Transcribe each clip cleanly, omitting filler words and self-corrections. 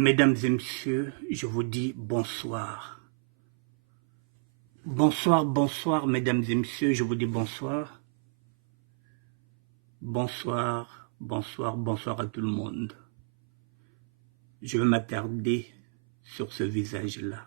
Mesdames et messieurs, je vous dis bonsoir. Bonsoir, bonsoir, mesdames et messieurs, je vous dis bonsoir. Bonsoir, bonsoir, bonsoir à tout le monde. Je vais m'attarder sur ce visage-là.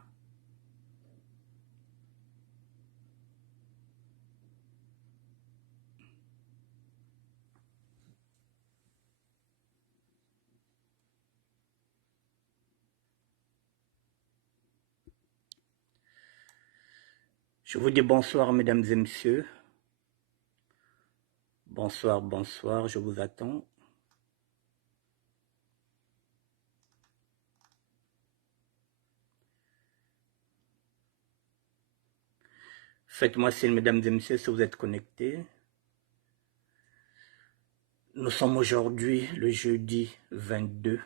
Je vous dis bonsoir, mesdames et messieurs. Bonsoir, bonsoir, je vous attends. Faites-moi signe, mesdames et messieurs, si vous êtes connectés. Nous sommes aujourd'hui le jeudi 22,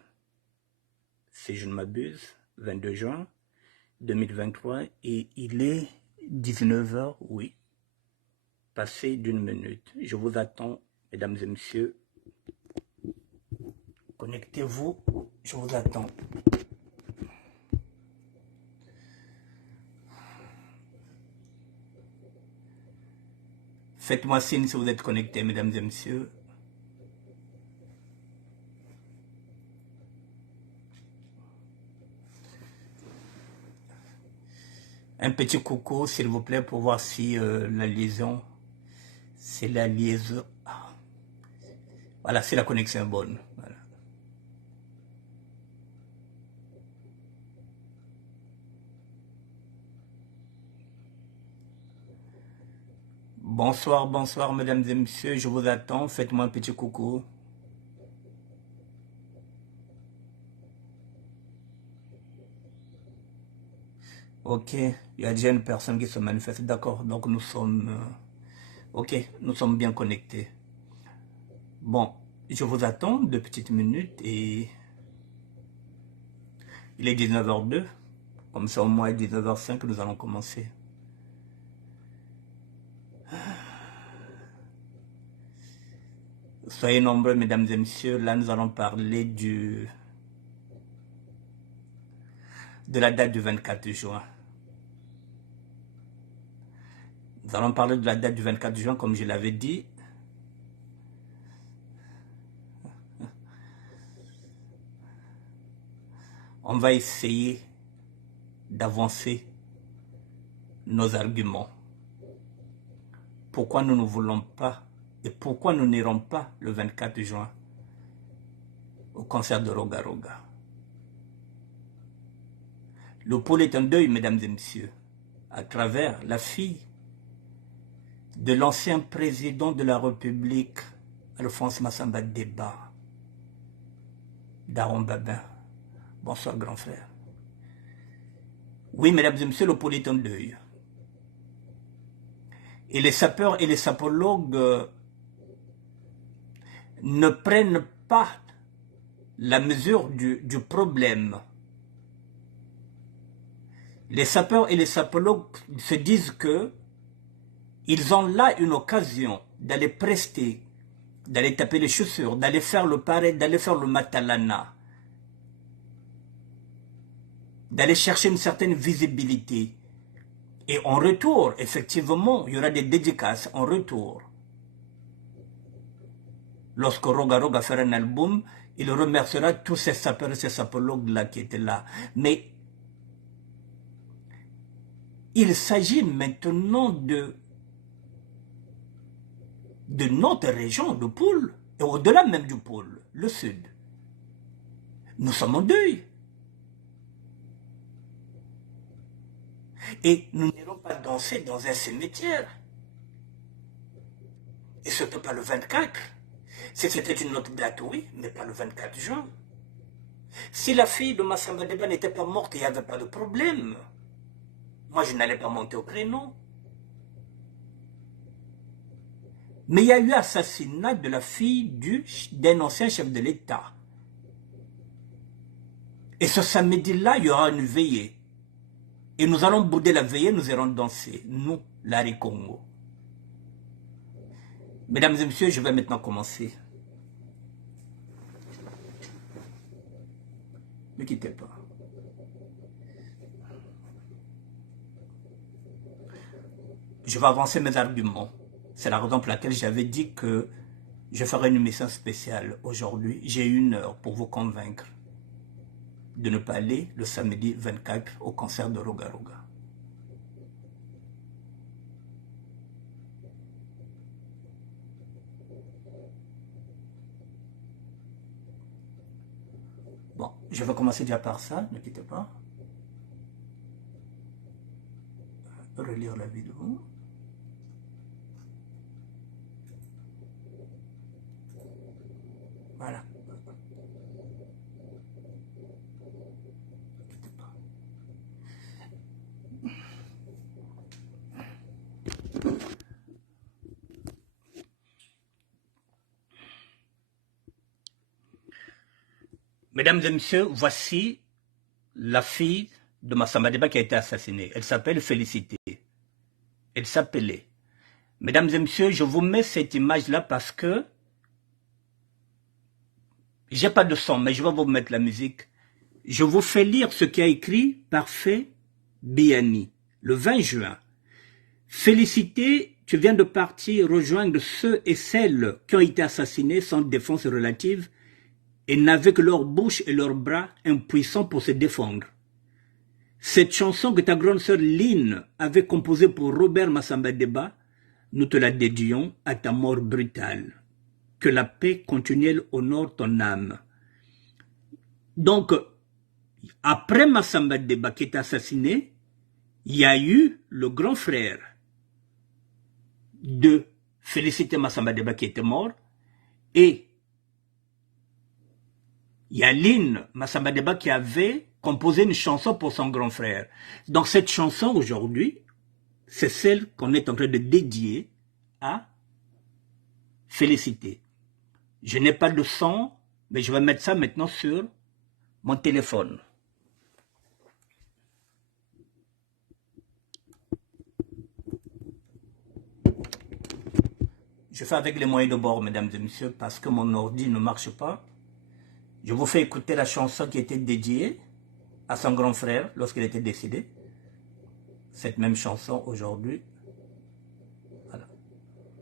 si je ne m'abuse, 22 juin 2023, et il est 19 h, oui, passé d'une minute. Je vous attends, mesdames et messieurs. Connectez-vous, je vous attends. Faites-moi signe si vous êtes connectés, mesdames et messieurs. Un petit coucou, s'il vous plaît, pour voir si la liaison, c'est la liaison. Voilà, si la connexion est bonne. Voilà. Bonsoir, bonsoir, mesdames et messieurs, je vous attends. Faites-moi un petit coucou. Ok, il y a déjà une personne qui se manifeste, d'accord, donc nous sommes... ok, nous sommes bien connectés. Bon, je vous attends 2 petites minutes et... il est 19 h 02, comme ça au moins 19 h 05 nous allons commencer. Soyez nombreux, mesdames et messieurs, là nous allons parler de la date du 24 juin. Nous allons parler de la date du 24 juin, comme je l'avais dit. On va essayer d'avancer nos arguments. Pourquoi nous ne voulons pas et pourquoi nous n'irons pas le 24 juin au concert de Roga Roga. Le pôle est en deuil, mesdames et messieurs, à travers la fille de l'ancien président de la République, Alphonse Massamba Deba, Daron Babin. Bonsoir, grand frère. Oui, mesdames et messieurs, le pôle est en deuil. Et les sapeurs et les sapologues ne prennent pas la mesure du problème. Les sapeurs et les sapologues se disent que ils ont là une occasion d'aller prester, d'aller taper les chaussures, d'aller faire le pareil, d'aller faire le matalana, d'aller chercher une certaine visibilité. Et en retour, effectivement, il y aura des dédicaces en retour. Lorsque Roga Roga fera un album, il remerciera tous ces sapeurs et ces sapologues-là qui étaient là. Mais il s'agit maintenant de notre région, de pôle, et au-delà même du pôle, le sud. Nous sommes en deuil. Et nous n'irons pas danser dans un cimetière. Et surtout pas le 24. Si c'était une autre date, oui, mais pas le 24 juin. Si la fille de Massamba Deba n'était pas morte, il n'y avait pas de problème. Moi, je n'allais pas monter au créneau. Mais il y a eu assassinat de la fille d'un ancien chef de l'État. Et ce samedi-là, il y aura une veillée. Et nous allons bouder la veillée, nous irons danser. Nous, l'Ari Congo. Mesdames et messieurs, je vais maintenant commencer. Ne quittez pas. Je vais avancer mes arguments. C'est la raison pour laquelle j'avais dit que je ferai une émission spéciale aujourd'hui. J'ai 1 heure pour vous convaincre de ne pas aller le samedi 24 au concert de Roga Roga. Bon, je vais commencer déjà par ça, ne quittez pas. Relire la vidéo. Voilà. Mesdames et messieurs, voici la fille de Massamba Deba qui a été assassinée. Elle s'appelle Félicité. Elle s'appelait. Mesdames et messieurs, je vous mets cette image-là parce que j'ai pas de son, mais je vais vous mettre la musique. Je vous fais lire ce qu'a écrit Parfait Biani, le 20 juin. Félicité, tu viens de partir rejoindre ceux et celles qui ont été assassinés sans défense relative et n'avaient que leur bouche et leurs bras impuissants pour se défendre. Cette chanson que ta grande sœur Lynn avait composée pour Robert Massamba Deba, nous te la dédions à ta mort brutale. Que la paix continuelle honore ton âme. Donc, après Massamba Deba qui est assassiné, il y a eu le grand frère de Félicité Massamba Deba qui était mort, et il y a Lynn Massamba Deba qui avait composé une chanson pour son grand frère. Donc cette chanson aujourd'hui, c'est celle qu'on est en train de dédier à Félicité. Je n'ai pas de son, mais je vais mettre ça maintenant sur mon téléphone. Je fais avec les moyens de bord, mesdames et messieurs, parce que mon ordi ne marche pas. Je vous fais écouter la chanson qui était dédiée à son grand frère lorsqu'il était décédé. Cette même chanson aujourd'hui. Voilà.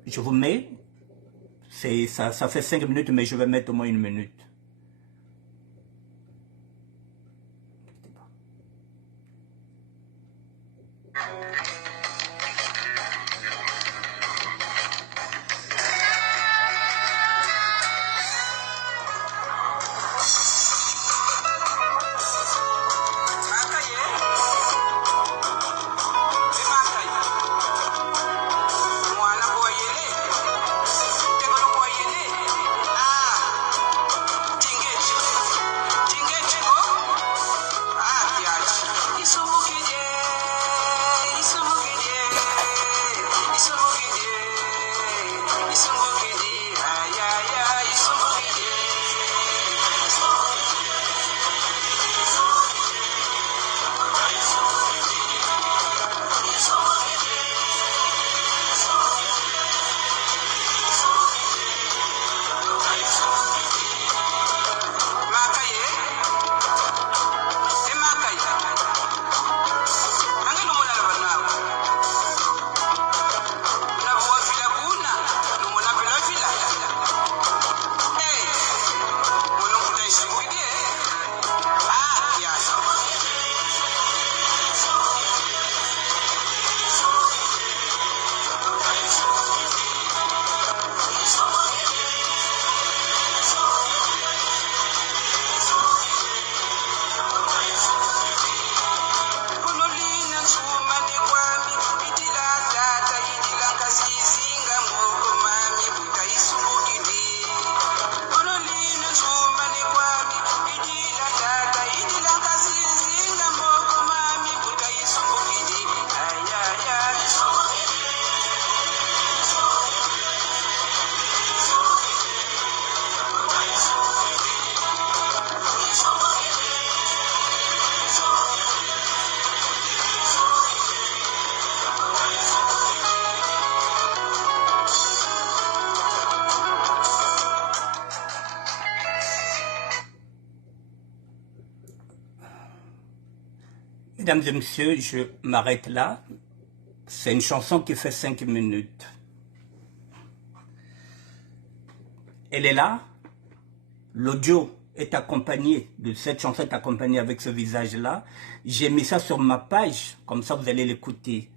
Je vous mets, ça fait 5 minutes, mais je vais mettre au moins 1 minute. Mesdames et messieurs, je m'arrête là. C'est une chanson qui fait 5 minutes. Elle est là. L'audio est accompagné de cette chanson, est accompagné avec ce visage-là. J'ai mis ça sur ma page, comme ça vous allez l'écouter.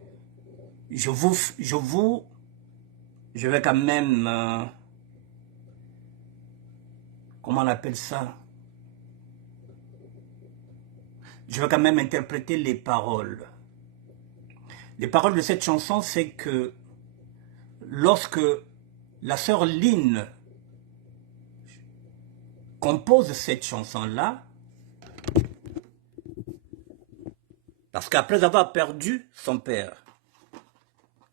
Je vais quand même, comment on appelle ça? Je vais quand même interpréter les paroles. Les paroles de cette chanson, c'est que lorsque la sœur Lynn compose cette chanson-là, parce qu'après avoir perdu son père,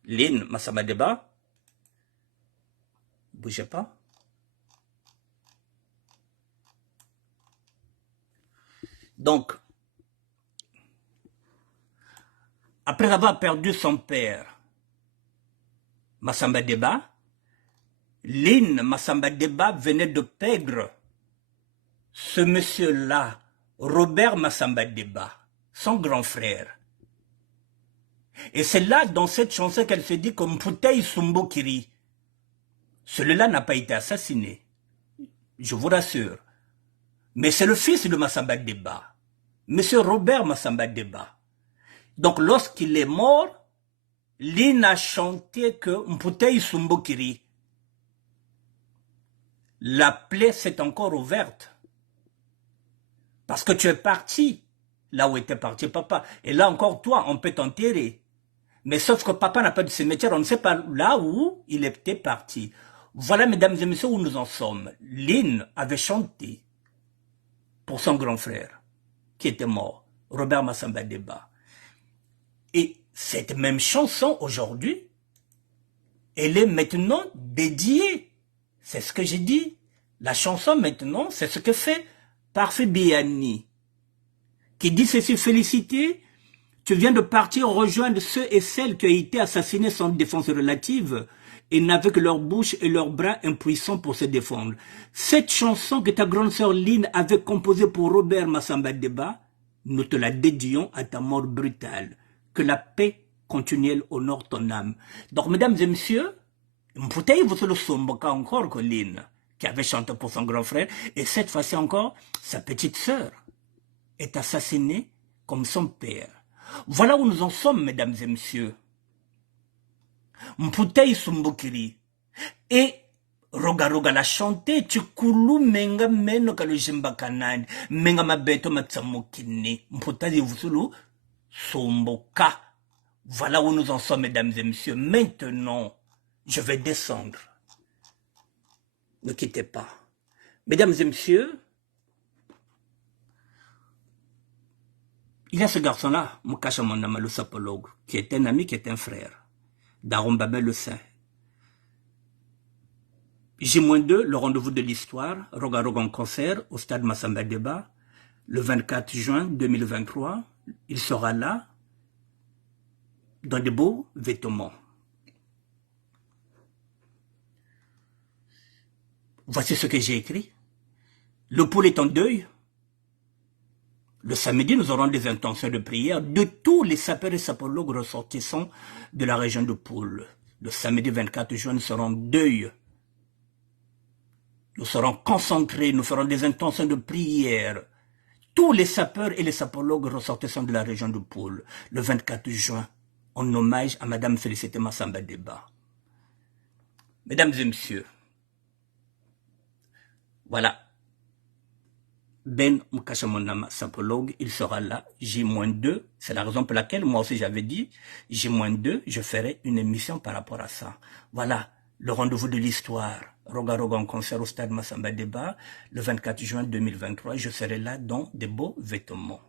Lynn Massamadeba, bougez pas, donc, après avoir perdu son père, Massamba Deba, Lynn Massamba Deba venait de perdre ce monsieur-là, Robert Massamba Deba, son grand frère. Et c'est là, dans cette chanson, qu'elle se dit comme Mputei Sumbokiri. Celui-là n'a pas été assassiné, je vous rassure. Mais c'est le fils de Massamba Deba, monsieur Robert Massamba Deba. Donc lorsqu'il est mort, Lynn a chanté que Mputei Sumbokiri. La plaie s'est encore ouverte. Parce que tu es parti là où était parti papa. Et là encore, toi, on peut t'enterrer. Mais sauf que papa n'a pas de cimetière, on ne sait pas là où il était parti. Voilà, mesdames et messieurs, où nous en sommes. Lynn avait chanté pour son grand frère, qui était mort, Robert Massamba Deba. Et cette même chanson, aujourd'hui, elle est maintenant dédiée. C'est ce que j'ai dit. La chanson, maintenant, c'est ce que fait Parfait Biani, qui dit ceci: félicité, tu viens de partir rejoindre ceux et celles qui ont été assassinés sans défense relative et n'avaient que leur bouche et leurs bras impuissants pour se défendre. Cette chanson que ta grande sœur Lynn avait composée pour Robert Massamba Deba, nous te la dédions à ta mort brutale. Que la paix continuelle honore ton âme. Donc, mesdames et messieurs, Mputei vous le somboka encore que Lynn, qui avait chanté pour son grand frère, et cette fois-ci encore, sa petite sœur est assassinée comme son père. Voilà où nous en sommes, mesdames et messieurs. Mputei Sumbukiri. Et Roga l'a chanté, Tukulu menga meno ka le jimba kanani, menga mabeto matsamokini, Mputei Vusulu Somboka. Voilà où nous en sommes, mesdames et messieurs. Maintenant, je vais descendre. Ne quittez pas. Mesdames et messieurs, il y a ce garçon-là, Mukasha Monama, le sapologue, qui est un ami, qui est un frère, d'Aaron Babel le Saint. J-2, le rendez-vous de l'histoire, Roga en concert au stade Massamba Deba, le 24 juin 2023. Il sera là, dans de beaux vêtements. Voici ce que j'ai écrit. Le pôle est en deuil. Le samedi, nous aurons des intentions de prière de tous les sapeurs et sapologues ressortissants de la région de Poule. Le samedi 24 juin, nous serons en deuil. Nous serons concentrés, nous ferons des intentions de prière. Tous les sapeurs et les sapologues ressortissants de la région de Poule. Le 24 juin, en hommage à Madame Félicité Massamba Deba. Mesdames et messieurs, voilà. Ben Mukashamonama, sapologue, il sera là, J-2. C'est la raison pour laquelle moi aussi j'avais dit, J-2, je ferai une émission par rapport à ça. Voilà, le rendez-vous de l'histoire. Roga en concert au stade Massamba Deba, le 24 juin 2023. Je serai là dans de beaux vêtements.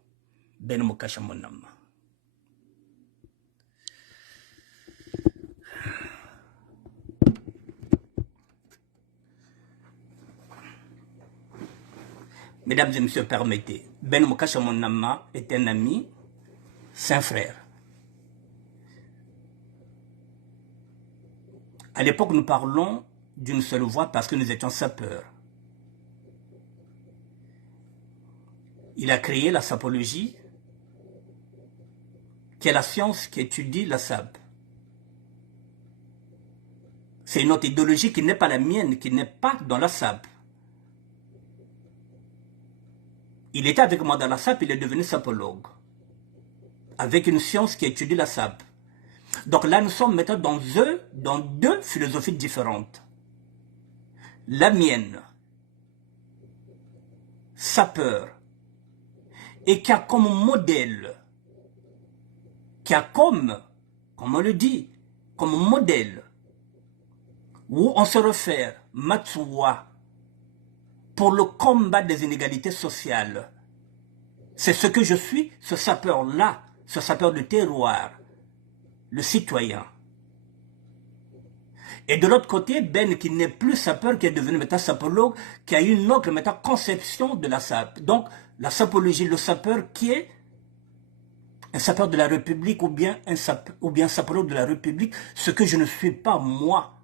Ben Mukashamonama. Mesdames et messieurs, permettez. Ben Mukashamonama est un ami, c'est un frère. À l'époque, nous parlons d'une seule voix parce que nous étions sapeurs. Il a créé la sapologie qui est la science qui étudie la SAP. C'est une autre idéologie qui n'est pas la mienne, qui n'est pas dans la SAP. Il était avec moi dans la SAP, il est devenu sapologue. Avec une science qui étudie la SAP. Donc là, nous sommes maintenant dans deux philosophies différentes. La mienne, sapeur, et qui a comme modèle, qui a comme on le dit, comme modèle, où on se réfère, Matsuwa, pour le combat des inégalités sociales. C'est ce que je suis, ce sapeur-là, ce sapeur de terroir, le citoyen. Et de l'autre côté, Ben, qui n'est plus sapeur, qui est devenu maintenant sapologue, qui a une autre maintenant conception de la SAP. Donc, la sapologie, le sapeur qui est un sapeur de la République ou bien sapologue de la République, ce que je ne suis pas moi.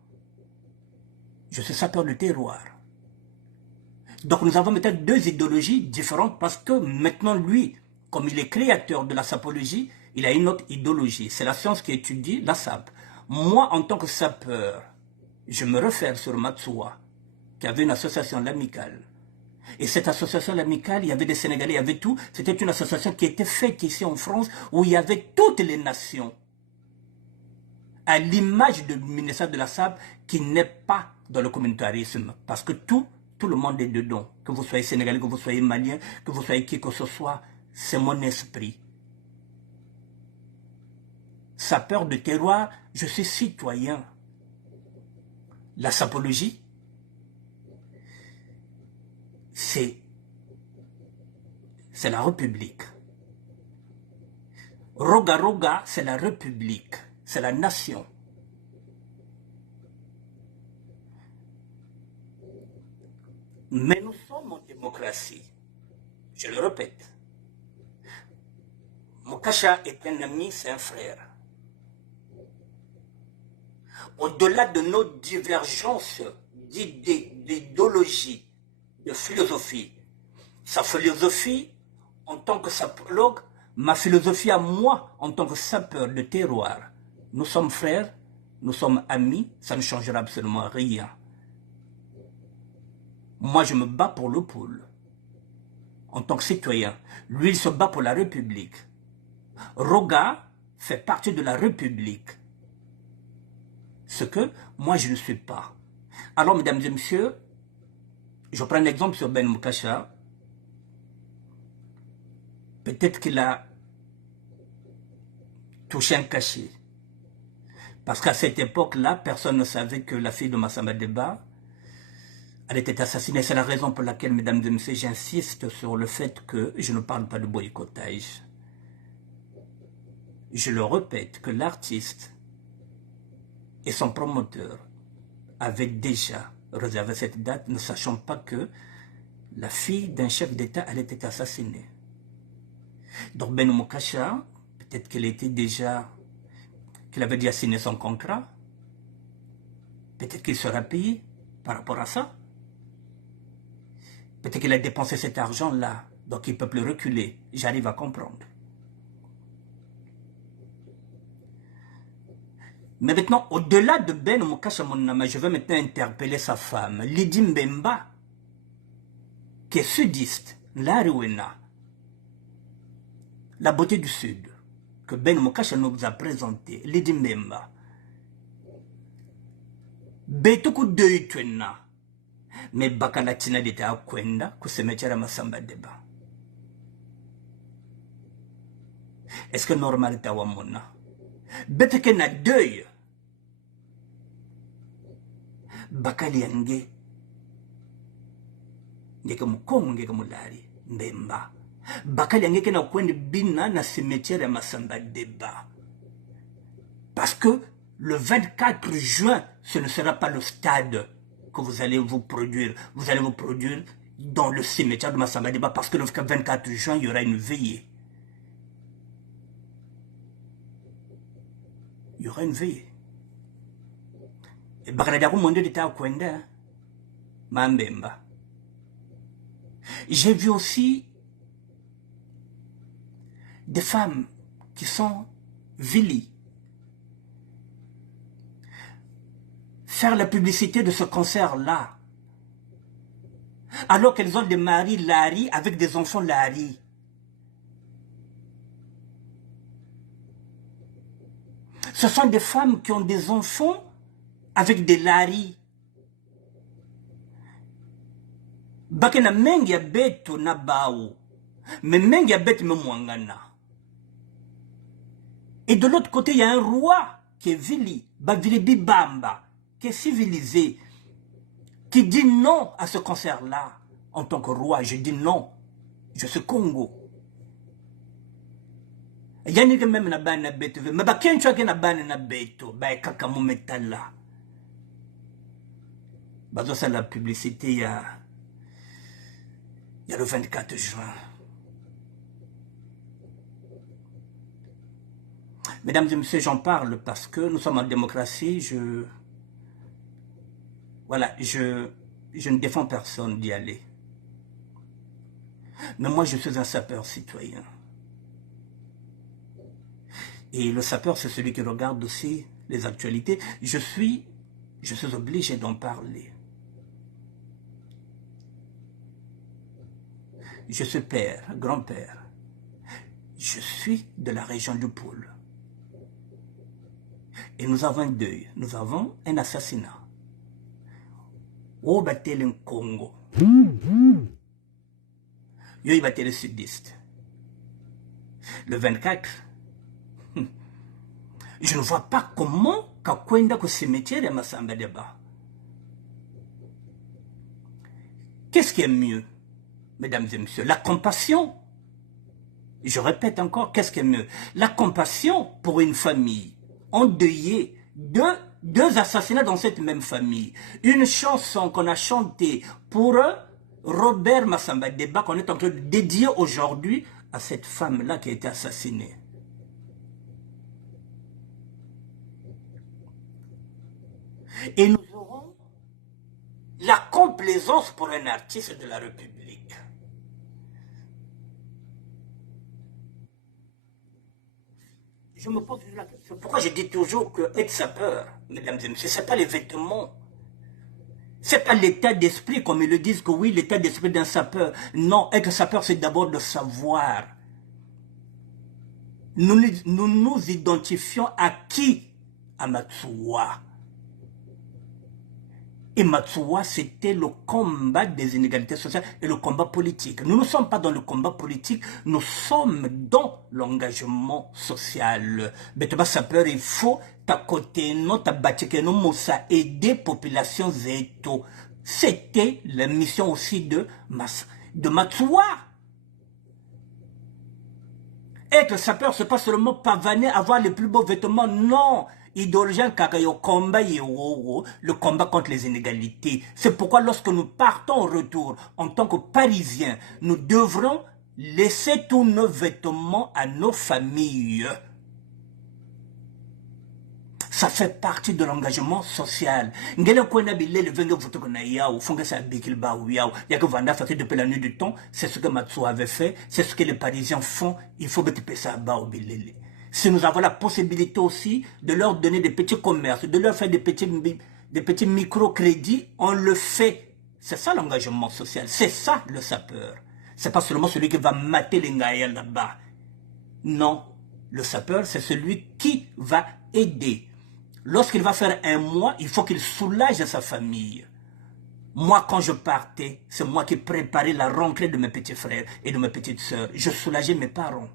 Je suis sapeur de terroir. Donc nous avons maintenant deux idéologies différentes parce que maintenant lui, comme il est créateur de la sapologie, il a une autre idéologie. C'est la science qui étudie la SAP. Moi, en tant que sapeur, je me réfère sur Matsuwa, qui avait une association amicale. Et cette association amicale, il y avait des Sénégalais, il y avait tout. C'était une association qui était faite ici en France, où il y avait toutes les nations. À l'image du ministère de la SAP, qui n'est pas dans le communautarisme. Parce que tout le monde est dedans. Que vous soyez Sénégalais, que vous soyez Malien, que vous soyez qui que ce soit, c'est mon esprit. Sapeur de terroir, je suis citoyen. La sapologie, c'est la République. Roga Roga, c'est la République, c'est la nation. Mais nous sommes en démocratie. Je le répète. Moukacha est un ami, c'est un frère. Au-delà de nos divergences d'idées, d'idéologie, de philosophie, sa philosophie en tant que sapologue, ma philosophie à moi en tant que sapeur de terroir. Nous sommes frères, nous sommes amis, ça ne changera absolument rien. Moi, je me bats pour le pôle, en tant que citoyen. Lui, il se bat pour la République. Roga fait partie de la République. Ce que moi, je ne suis pas. Alors, mesdames et messieurs, je prends un exemple sur Ben Moukacha. Peut-être qu'il a touché un cachet. Parce qu'à cette époque-là, personne ne savait que la fille de Massamba Deba, elle était assassinée. C'est la raison pour laquelle, mesdames et messieurs, j'insiste sur le fait que je ne parle pas de boycottage. Je le répète, que l'artiste et son promoteur avaient déjà réservé cette date, ne sachant pas que la fille d'un chef d'État allait être assassinée. Donc Ben Moukacha, peut-être qu'il avait déjà signé son contrat, peut-être qu'il sera payé par rapport à ça. Peut-être qu'il a dépensé cet argent-là, donc il ne peut plus reculer. J'arrive à comprendre. Mais maintenant, au-delà de Ben Moukacha Monama, je vais maintenant interpeller sa femme, Lydie Mbemba, qui est sudiste, l'Ariwena, la beauté du Sud, que Ben Moukacha nous a présenté, Lydie Mbemba. Betuku Deutwena, mais Bakala Tina de Kwenda, que se mettra Massamba Deba. Est-ce que normal est à Wamona? Beteke na deuil. Bakali yange. Ngeke mukongo ngeke mulari. Mbemba. Bakali yange ke na kwende bina na cimetière Massamba Deba. Parce que le 24 juin, ce ne sera pas le stade que vous allez vous produire. Vous allez vous produire dans le cimetière de Massamba Deba parce que le 24 juin, il y aura une veillée. Il y aura une veillée. Et Bakaladiakou monde d'État Kwenda, Mambemba. J'ai vu aussi des femmes qui sont Vili, faire la publicité de ce concert-là, alors qu'elles ont des maris Larry avec des enfants Larry. Ce sont des femmes qui ont des enfants avec des Larry. Bakena mengi ya beto na bao, mais mengi ya beto me mwangana. Et de l'autre côté, il y a un roi qui est Vili, Bavili Bibamba, qui est civilisé, qui dit non à ce concert-là. En tant que roi, je dis non. Je suis Congo. Il y a même na bana na beto, mais bakencho ke na bana na beto, ba kaka mo metala. Bazo ça la publicité il y a le 24 juin. Mesdames et messieurs, j'en parle parce que nous sommes en démocratie. Je ne défends personne d'y aller. Mais moi, je suis un sapeur citoyen. Et le sapeur, c'est celui qui regarde aussi les actualités. Je suis obligé d'en parler. Je suis père, grand-père. Je suis de la région du Pôle. Et nous avons un deuil, nous avons un assassinat. Au Batel Congo. Yo Batel sudiste. Le 24, je ne vois pas comment Kakwenda ko cimetière et Massamba Deba. Qu'est-ce qui est mieux, mesdames et messieurs? La compassion. Je répète encore, qu'est-ce qui est mieux? La compassion pour une famille endeuillée, deux assassinats dans cette même famille. Une chanson qu'on a chantée pour Robert Massamba Deba, qu'on est en train de dédier aujourd'hui à cette femme-là qui a été assassinée. Et nous aurons la complaisance pour un artiste de la République. Je me pose la question. Pourquoi je dis toujours que être sapeur, mesdames et messieurs, ce n'est pas les vêtements. Ce n'est pas l'état d'esprit, comme ils le disent, que oui, l'état d'esprit d'un sapeur. Non, être sapeur, c'est d'abord le savoir. Nous nous identifions à qui? À Matsuwa. Et Matsuwa, c'était le combat des inégalités sociales et le combat politique. Nous ne sommes pas dans le combat politique, nous sommes dans l'engagement social. Mais tu vas sapeur, il faut ta côté, non, ta bâtique, non, moussa, aider populations zéto. C'était la mission aussi de Matsuwa. Être sapeur, c'est pas seulement pavaner, avoir les plus beaux vêtements, non. Idolien Kakayo combat le combat contre les inégalités. C'est pourquoi lorsque nous partons au retour en tant que Parisiens, nous devrons laisser tous nos vêtements à nos familles. Ça fait partie de l'engagement social. Depuis la nuit du temps, c'est ce que Matsuo avait fait, c'est ce que les Parisiens font. Il faut que tu payes ça à Bilele. Si nous avons la possibilité aussi de leur donner des petits commerces, de leur faire des petits microcrédits, on le fait. C'est ça l'engagement social, c'est ça le sapeur. C'est pas seulement celui qui va mater les ngaïas là-bas. Non, le sapeur, c'est celui qui va aider. Lorsqu'il va faire un mois, il faut qu'il soulage sa famille. Moi, quand je partais, c'est moi qui préparais la rentrée de mes petits frères et de mes petites sœurs. Je soulageais mes parents.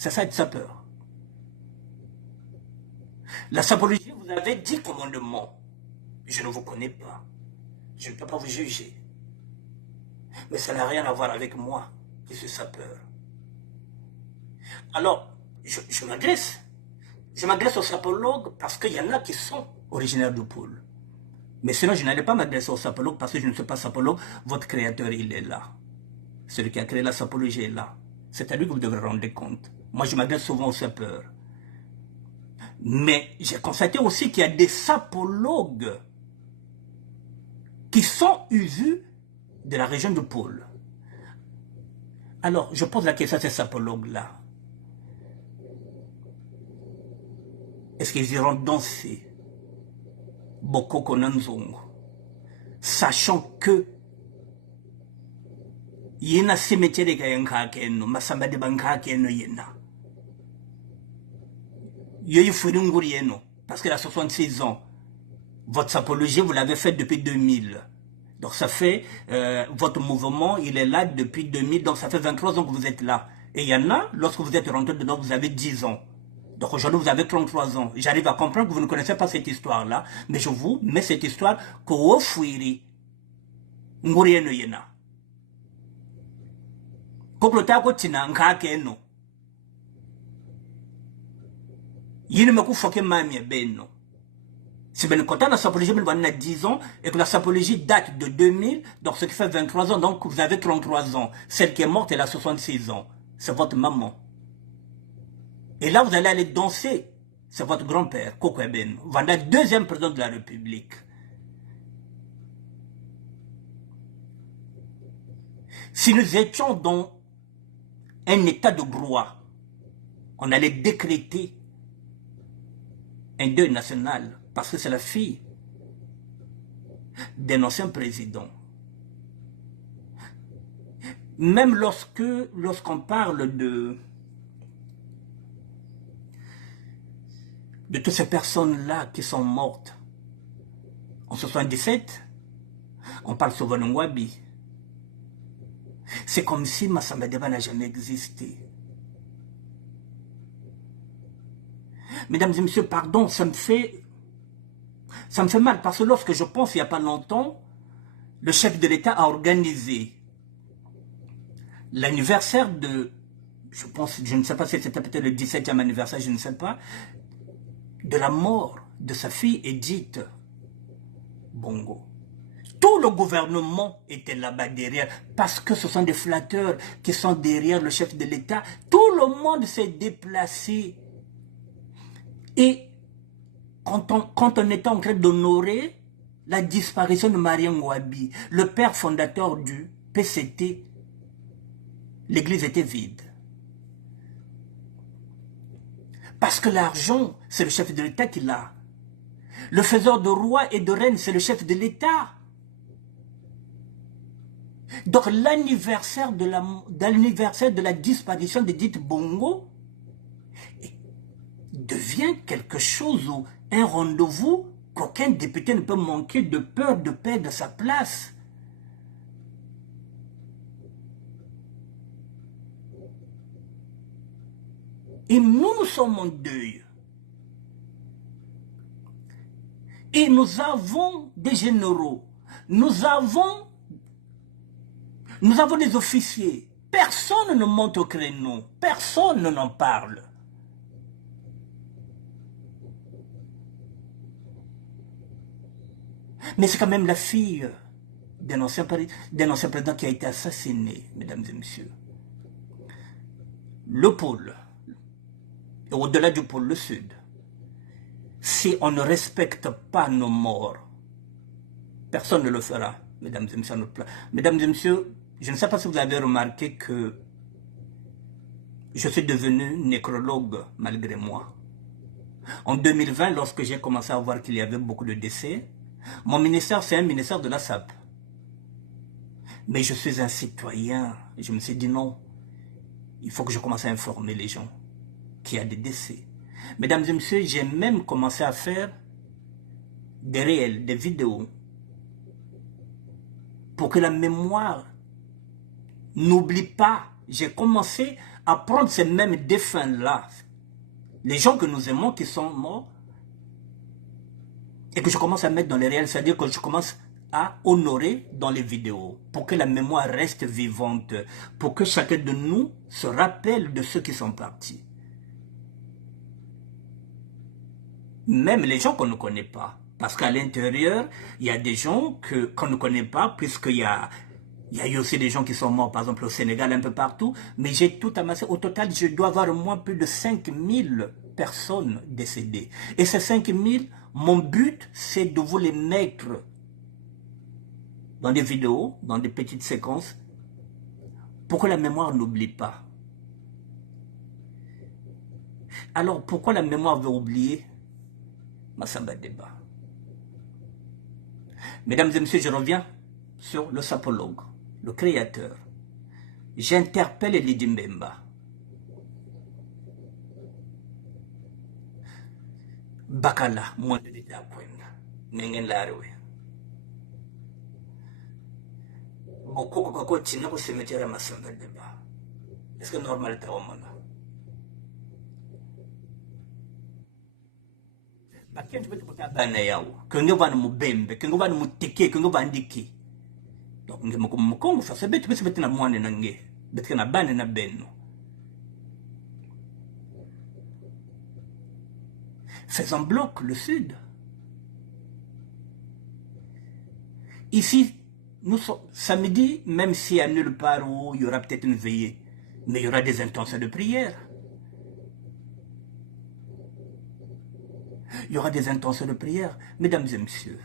C'est ça être sapeur. La sapologie, vous avez 10 commandements. Je ne vous connais pas. Je ne peux pas vous juger. Mais ça n'a rien à voir avec moi, qui suis sapeur. Alors, je m'adresse. Je m'adresse aux sapologues parce qu'il y en a qui sont originaires du pôle. Mais sinon, je n'allais pas m'adresser aux sapologues parce que je ne suis pas sapologue. Votre créateur, il est là. Celui qui a créé la sapologie est là. C'est à lui que vous devrez rendre compte. Moi, je m'adresse souvent aux sapeurs. Mais j'ai constaté aussi qu'il y a des sapologues qui sont issus de la région du pôle. Alors, je pose la question à ces sapologues-là. Est-ce qu'ils iront danser Bokoko Nanzongo, sachant que yena cimetière kayankakeno, masamba de bankakeno yena. Yoyi Furingurieno, parce qu'elle a 66 ans. Votre sapologie, vous l'avez faite depuis 2000. Donc ça fait, votre mouvement, il est là depuis 2000, donc ça fait 23 ans que vous êtes là. Et il y en a, lorsque vous êtes rentré dedans, vous avez 10 ans. Donc aujourd'hui, vous avez 33 ans. J'arrive à comprendre que vous ne connaissez pas cette histoire-là, mais je vous mets cette histoire qu'au fuiri, ngurieno yena. Koklotako tina nkakeno. Yine me kufoke mami beno. Si ben content la sapologie, on a 10 ans, et que la sapologie date de 2000, donc ce qui fait 23 ans, donc vous avez 33 ans. Celle qui est morte, elle a 66 ans. C'est votre maman. Et là, vous allez aller danser. C'est votre grand-père, Koko Ben. Voilà, deuxième président de la République. Si nous étions dans un état de droit, on allait décréter un deuil national, parce que c'est la fille d'un ancien président. Même lorsqu'on parle de toutes ces personnes-là qui sont mortes en 77, on parle souvent de Ngwabi. C'est comme si Massamba Deba n'a jamais existé. Mesdames et messieurs, pardon, ça me fait mal, parce que lorsque je pense, il n'y a pas longtemps, le chef de l'État a organisé l'anniversaire de, je ne sais pas si c'était peut-être le 17e anniversaire, je ne sais pas, de la mort de sa fille Edith Bongo. Tout le gouvernement était là-bas derrière, parce que ce sont des flatteurs qui sont derrière le chef de l'État. Tout le monde s'est déplacé. Et quand on était en train d'honorer la disparition de Marie Ngouabi, le père fondateur du PCT, l'église était vide. Parce que l'argent, c'est le chef de l'État qui l'a. Le faiseur de rois et de reines, c'est le chef de l'État. Donc l'anniversaire de la disparition d'Edith Bongo devient quelque chose ou un rendez-vous qu'aucun député ne peut manquer de peur de perdre sa place. Et nous sommes en deuil. Et nous avons des généraux. Nous avons des officiers. Personne ne monte au créneau. Personne n'en parle. Mais c'est quand même la fille d'un ancien président qui a été assassiné, mesdames et messieurs. Le pôle, et au-delà du pôle, le sud. Si on ne respecte pas nos morts, personne ne le fera, mesdames et messieurs, à notre place. Mesdames et messieurs, je ne sais pas si vous avez remarqué que je suis devenu nécrologue malgré moi. En 2020, lorsque j'ai commencé à voir qu'il y avait beaucoup de décès, mon ministère, c'est un ministère de la SAP. Mais je suis un citoyen. Et je me suis dit non, il faut que je commence à informer les gens qu'il y a des décès. Mesdames et messieurs, j'ai même commencé à faire des réels, des vidéos, pour que la mémoire n'oublie pas. J'ai commencé à prendre ces mêmes défunts-là, les gens que nous aimons qui sont morts, et que je commence à mettre dans les réels, c'est-à-dire que je commence à honorer dans les vidéos, pour que la mémoire reste vivante, pour que chacun de nous se rappelle de ceux qui sont partis. Même les gens qu'on ne connaît pas. Parce qu'à l'intérieur, il y a des gens qu'on ne connaît pas, puisqu'il y a eu aussi des gens qui sont morts, par exemple au Sénégal, un peu partout, mais j'ai tout amassé. Au total, je dois avoir au moins plus de 5000 personnes décédées. Et ces 5000, mon but, c'est de vous les mettre dans des vidéos, dans des petites séquences, Pourquoi la mémoire n'oublie pas? Alors, pourquoi la mémoire veut oublier? Massamba Débat. Mesdames et messieurs, je reviens sur le sapologue, le créateur. J'interpelle Lydie Mbemba. Bakala, moi de l'État, Nengen Larewe. Beaucoup de choses qui se mettent à Massamba Débat. Est-ce que normal est au monde? Bakien tu peux te porter à Banayao. Que nous va nous bembe, que nous va nous teke, que nous va indiquer. Donc, nous sommes comme ça. C'est bête, tu peux te mettre à moi, Nengue. Bête que na ban na benno. Faisons bloc le sud. Ici, nous sommes samedi, même si à nulle part où il y aura peut-être une veillée, mais il y aura des intentions de prière. Il y aura des intentions de prière. Mesdames et messieurs,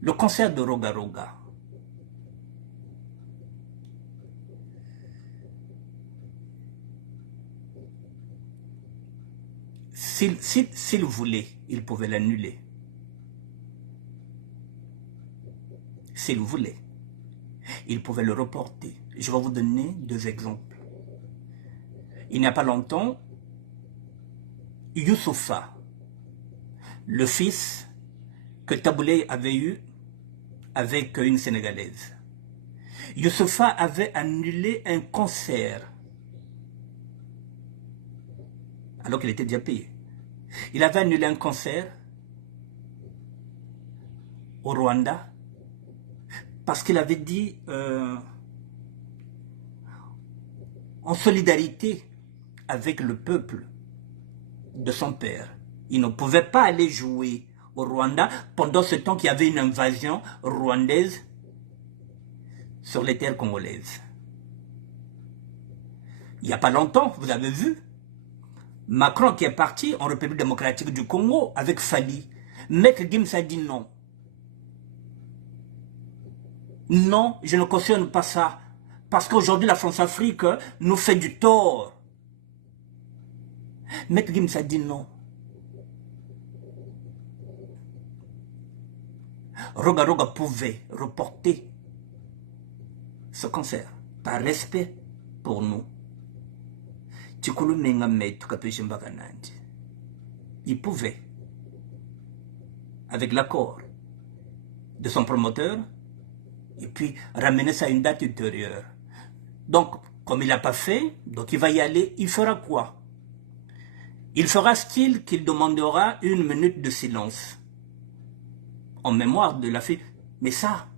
le concert de Roga Roga, s'il voulait, il pouvait l'annuler. S'il voulait, il pouvait le reporter. Je vais vous donner 2 exemples. Il n'y a pas longtemps, Youssoufa, le fils que Taboulé avait eu avec une Sénégalaise. Youssoufa avait annulé un concert alors qu'il était déjà payé. Il avait annulé un concert au Rwanda parce qu'il avait dit en solidarité avec le peuple de son père. Il ne pouvait pas aller jouer au Rwanda pendant ce temps qu'il y avait une invasion rwandaise sur les terres congolaises. Il n'y a pas longtemps, vous avez vu, Macron qui est parti en République démocratique du Congo avec Fali. Maître Gims a dit non. Non, je ne cautionne pas ça. Parce qu'aujourd'hui, la France-Afrique nous fait du tort. Maître Gims a dit non. Roga Roga pouvait reporter ce concert par respect pour nous. Il pouvait, avec l'accord de son promoteur, et puis ramener ça à une date ultérieure. Donc, comme il n'a pas fait, donc il va y aller, il fera quoi? Il fera style qu'il demandera 1 minute de silence en mémoire de la fille. Mais ça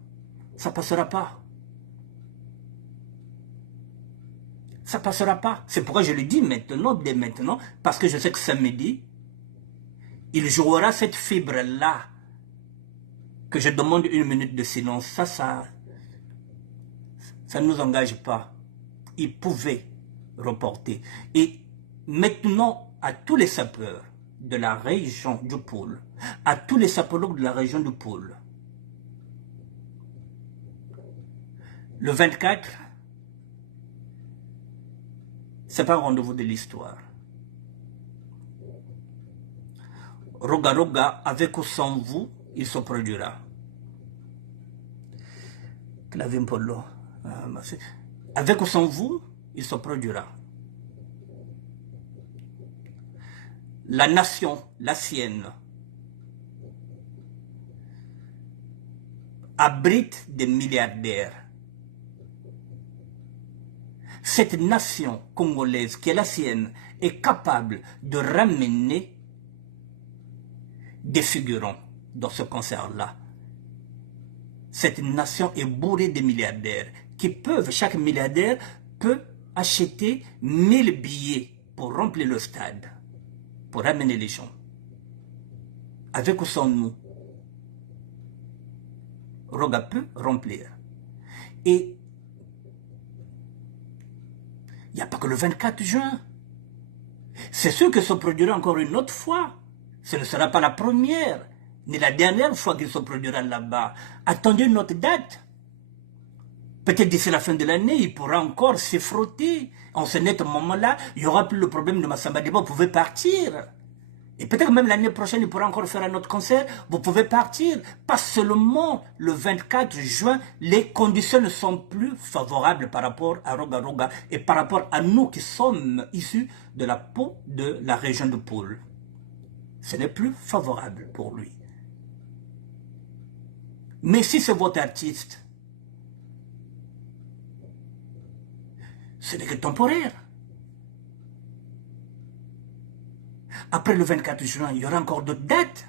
passera pas. Ça passera pas. C'est pourquoi je le dis maintenant, dès maintenant, parce que je sais que samedi, il jouera cette fibre-là, que je demande 1 minute de silence. Ça ne nous engage pas. Il pouvait reporter. Et maintenant, à tous les sapeurs de la région du pôle, à tous les sapologues de la région du pôle, le 24, c'est pas un rendez-vous de l'histoire. Roga Roga, avec ou sans vous, il se produira. Clavim Polo. Avec ou sans vous, il se produira. La nation, la sienne, abrite des milliardaires. Cette nation congolaise qui est la sienne est capable de ramener des figurants dans ce concert-là. Cette nation est bourrée de milliardaires qui peuvent, chaque milliardaire peut acheter 1000 billets pour remplir le stade, pour ramener les gens. Avec ou sans nous, Roga peut remplir. Et il n'y a pas que le 24 juin. C'est sûr que se produira encore une autre fois. Ce ne sera pas la première, ni la dernière fois qu'il se produira là-bas. Attendez une autre date. Peut-être d'ici la fin de l'année, il pourra encore se frotter. En ce net moment-là, il n'y aura plus le problème de Massamba Deba, vous pouvez partir. Et peut-être même l'année prochaine, il pourra encore faire un autre concert, vous pouvez partir. Pas seulement le 24 juin, les conditions ne sont plus favorables par rapport à Roga Roga et par rapport à nous qui sommes issus de la peau de la région de Poul. Ce n'est plus favorable pour lui. Mais si c'est votre artiste, ce n'est que temporaire. Après le 24 juin, il y aura encore d'autres dates.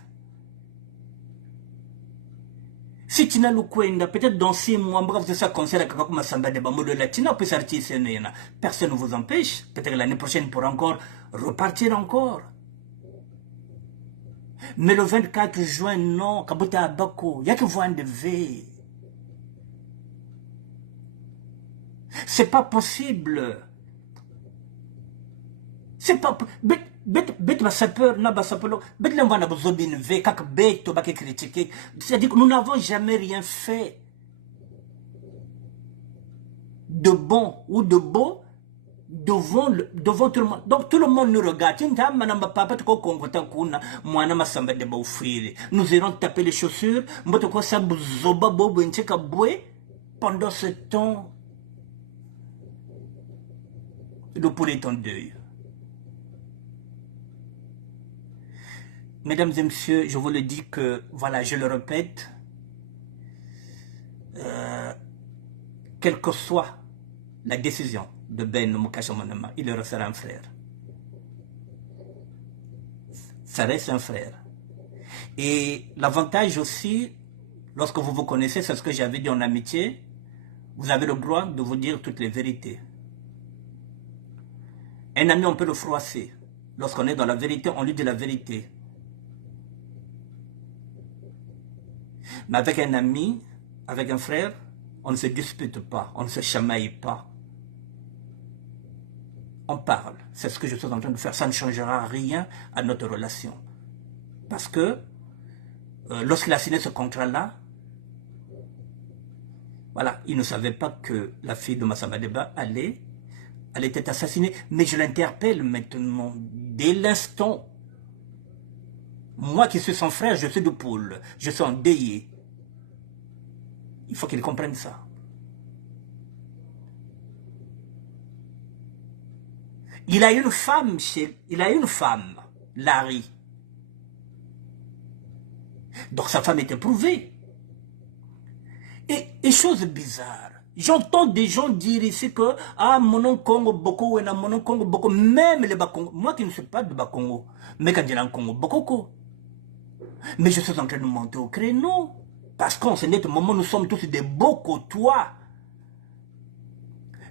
Si tu n'as le Kwenda, peut-être dans 6 mois, vous ça concert avec Massamba Deba, Tina peut sortir, personne ne vous empêche. Peut-être l'année prochaine pour encore repartir encore. Mais le 24 juin, non, Kabota Abako, il y a que vous en devez. C'est pas possible. C'est pas bête ma sapeur na ba sapolo bête l'envoi na bozobine ve kak bête to baké critiquer, c'est-à-dire que nous n'avons jamais rien fait de bon ou de beau devant tout le monde. Donc tout le monde nous regarde. Nous irons taper les chaussures pendant ce temps. Le poulet est en deuil. Mesdames et messieurs, je vous le dis que, voilà, je le répète, quelle que soit la décision de Ben Mukashamanama, il restera un frère. Ça reste un frère. Et l'avantage aussi, lorsque vous vous connaissez, c'est ce que j'avais dit en amitié, vous avez le droit de vous dire toutes les vérités. Un ami, on peut le froisser. Lorsqu'on est dans la vérité, on lui dit la vérité. Mais avec un ami, avec un frère, on ne se dispute pas, on ne se chamaille pas. On parle. C'est ce que je suis en train de faire. Ça ne changera rien à notre relation. Parce que lorsqu'il a signé ce contrat-là, voilà, il ne savait pas que la fille de Massamba Deba elle était assassinée. Mais je l'interpelle maintenant, dès l'instant. Moi qui suis son frère, je suis de Poul, je suis endeuillé. Il faut qu'il comprenne ça. Il a une femme, Larry. Donc sa femme est éprouvée. Et chose bizarre, j'entends des gens dire ici que mon nom Congo Boko, mon nom Congo Boko, même les Bakongo. Moi qui ne suis pas de Bakongo, mais quand il y a un Congo Boko. Mais je suis en train de monter au créneau. Parce qu'en ce moment, nous sommes tous des beaux côtois.